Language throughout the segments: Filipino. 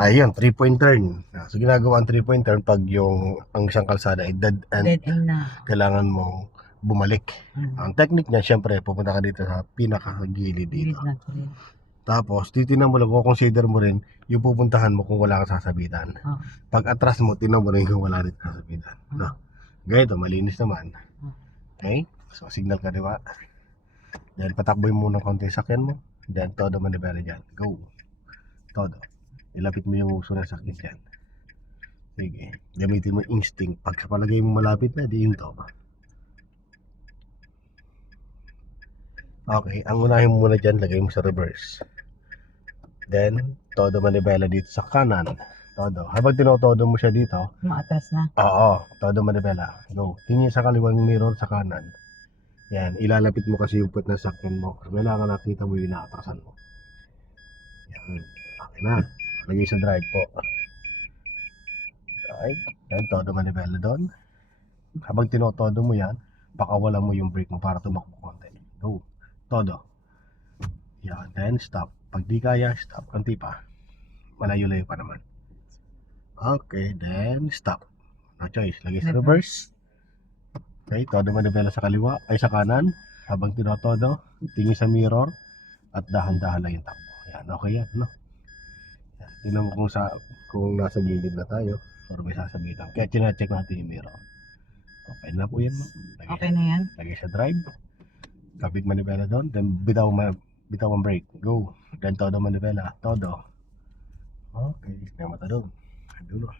Ayun, 3-point turn. So ginagawa ang 3-point turn pag ang isang kalsada ay dead end, kailangan mong bumalik. Ang technique niya, syempre, pupunta ka dito sa pinakagilid dito. Tapos, titignan mo lang, consider mo rin yung pupuntahan mo kung wala kang sasabitan. Pag atras mo, tingnan mo rin kung wala rin sasabitan. No? Ganito, malinis naman. Okay? So, signal ka, di ba? Then, patakboy mo ng konti sa sakyan mo. Then, todo manibela dyan. Go. Todo. Ilapit mo yung uso ng sakyan dyan. Sige. Gamitin mo instinct. Pag sa palagay mo malapit na, di into. Okay. Ang unahin mo muna dyan, lagay mo sa reverse. Then, todo manibela dito sa kanan. Todo. Habang tinotodo mo siya dito, Maatras na. oo, todo manibela. Go. Tingin sa kaliwang mirror sa kanan. Yan, ilalapit mo kasi yung puwet ng sakyan mo. Kailangan nakita mo yung nakatasan mo. Yan. Okay na. Lagay sa drive po. Okay. Yan, todo manibela doon. Habang tinotodo mo yan, pakawalan mo yung brake mo para tumakbo konti. Go. Todo. Yan. Then, stop. Pag di kaya, stop. Kanti pa. Malayo-layo pa naman. Okay. Then, stop. No choice. Lagay sa reverse. Okay. Todo manibela sa kaliwa. Ay, sa kanan. Habang tinotodo, tingin sa mirror. At dahan-dahan lang yung takbo. Yan. Okay yan. No? Yan. Tingnan mo kung nasa gilid na tayo. Or may sasabitan. Kaya chine-check natin yung mirror. Okay na po yan. Lagay, Okay na yan? Lagay sa drive. Kapit manibela doon. Then bitaw ang brake. Go. Then todo manibela. Todo. Okay. Kaya mata doon. Dulo.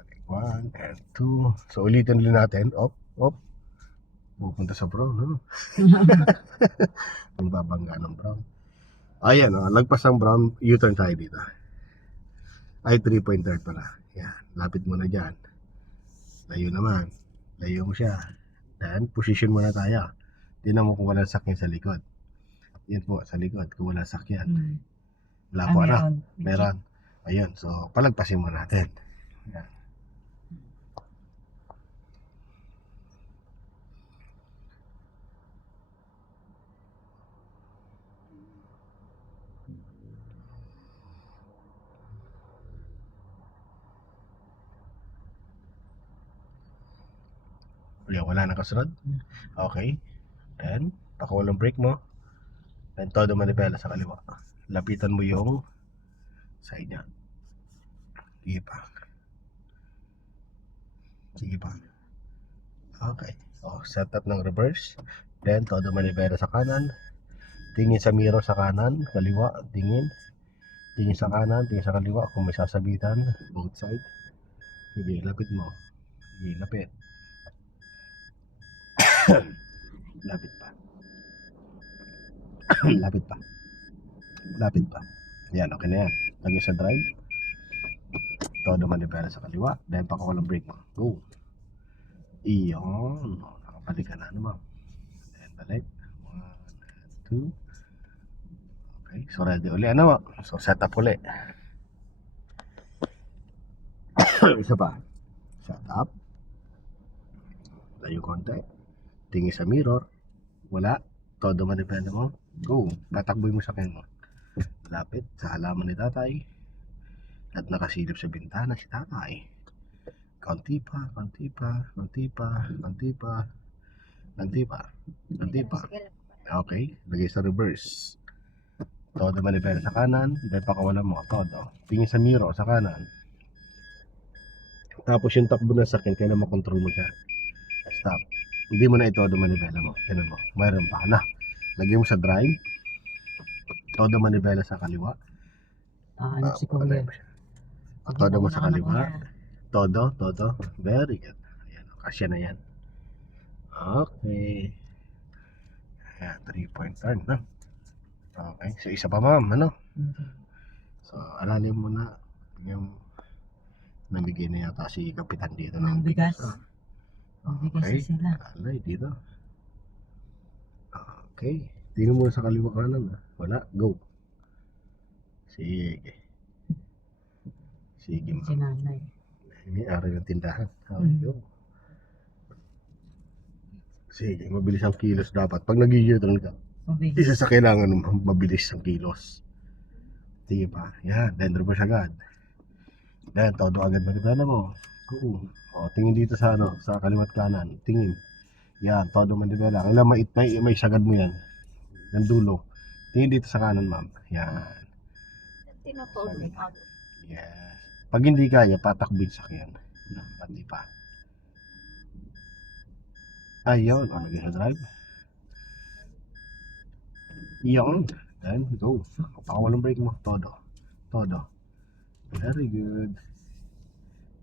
Okay. 1 and 2. So ulitin ulit natin. Op. Op. Pupunta sa brown. No? Ang babangga ng brown. Ayan. Lagpas ang brown. U-turn tayo dito. Ay 3-point turn pala. Yan. Lapit mo na dyan. Layo naman. Layo mo siya. Then, position muna tayo. Tingnan mo kung wala sakyan sa likod. Yan po, sa likod, kung wala sakyan. Wala po na. Meron. Ayun, so, palagpasin mo natin. Yan. Yan, wala na kasunod. Okay. Then, pakawalang brake mo. Then, todo manibela sa kaliwa. Lapitan mo yung side niya. Sige pa. Sige pa. Okay. So, setup ng reverse. Then, todo manibela sa kanan. Tingin sa mirror sa kanan. Kaliwa. Tingin. Tingin sa kanan. Tingin sa kaliwa. Kung may sasabitan. Both side. Sige, lapit mo. Sige, lapit. Lapit pa. Lapit pa. Lapit pa. Yan, okay na yan. Lagay sa drive. Todo manibela sa kaliwa. Then pakawalang brake mo. Go. Iyon. Nakabalik ka na naman. Then balik. 1, 2. Okay. So ready uli. Ano? So set up uli. Isa pa. Set up. Layo konti. Tingin sa mirror. Wala. Todo manibela mo. Go. Tatakboy mo sa akin mo. Lapit sa halaman ni tatay. At nakasilip sa bintana si tatay. Konti pa, konti pa, konti pa, konti pa, konti pa, konti pa. Okay, lagay sa reverse. Todo manibela sa kanan, then pakawalan mo, todo. Tingin sa mirror sa kanan. Tapos yung takbo ng sakyan, kaya na makontrol mo siya. Stop. Hindi mo na ito todo manibela mo. Tignan mo, mayroon pa na. Lagay mo sa drive. Todo manibela sa kaliwa. Ano si Kuya? Todo mo sa kaliwa. Todo, todo. Very good. Ayan, kasya na yan. Okay. Ayan, 3-point turn, no? Okay, so isa pa ma'am, ano? So, alalim mo na yung namigay na yata si Kapitan dito ng bigas. Okay, alay dito. Okay, tingnan mo sa kaliwa kanan. Wala, go. Sige. Sige ma'am. Si nanay. Ini ari ng tindahan. Go. Sige, mabilis ang kilos dapat. Pag nag-u-turn ka, isa sa kailangan mabilis ang kilos. Sige pa. Yan. Then reverse agad. Then todo agad manibela mo. Go. O, tingin dito sa ano, sa kaliwat kanan. Tingin. Yan, todo manibela. Kailangan may sagad mo yan. Ng dulo. Tingin dito sa kanan, ma'am. Yan. Tinatodo mo agad. Yes. Pag hindi kaya, patakbin sa yan. No, hindi pa. Ayun. O, lagay sa drive. Yun. Then, go. Pakawalang brake mo. Todo. Todo. Very good.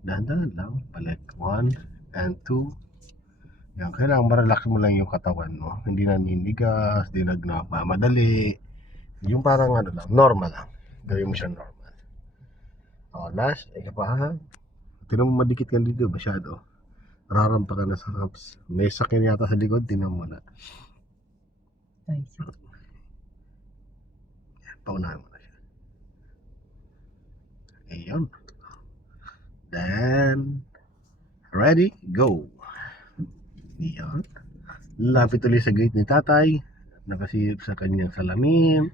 Dahan-dahan lang. Balik. 1 and 2. Yan. Kailangan marelax mo lang yung katawan mo. Hindi na ninigas. Hindi nagmamadali. Yung parang ano lang. Normal lang. Gawin mo siya normal. O, last. Ika pa ha. Tinan mo madikit ka dito. Masyado. Rarampa ka na sa humps. May sakyan yata sa likod. Tinan mo na. Paunahan mo na siya. Ayun. Then, ready, go. Ayun. Lapit ulit sa gate ni tatay. Nakasilip sa kanyang salamin.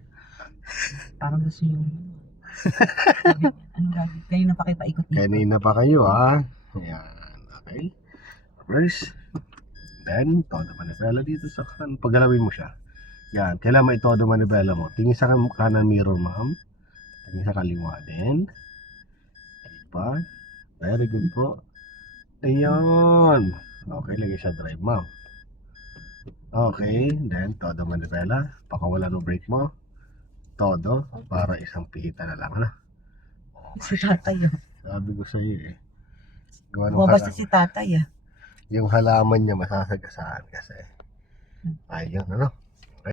Parang gusto yung... ano lagi? Kanina pa kayo paikot dito. Kanina pa kayo ha. Ayan. Okay. First. Then, todo manibela dito sa kanan. Paggalawin mo siya. Yan. Kailangan maitodo manibela mo. Tingin sa kanan mirror, ma'am. Tingin sa kaliwa din. Pa. Very good po. Ayun. Okay, lagay sa drive, ma'am. Okay, then todo manibela. Pakawala no brake mo. Todo. Para isang pihita na lang. Ano? Si tatay ah. Sabi ko sa iyo eh. Gawa ng Bumabasa si tatay ah. yung halaman niya masasagasaan kasi. Ayun, ano?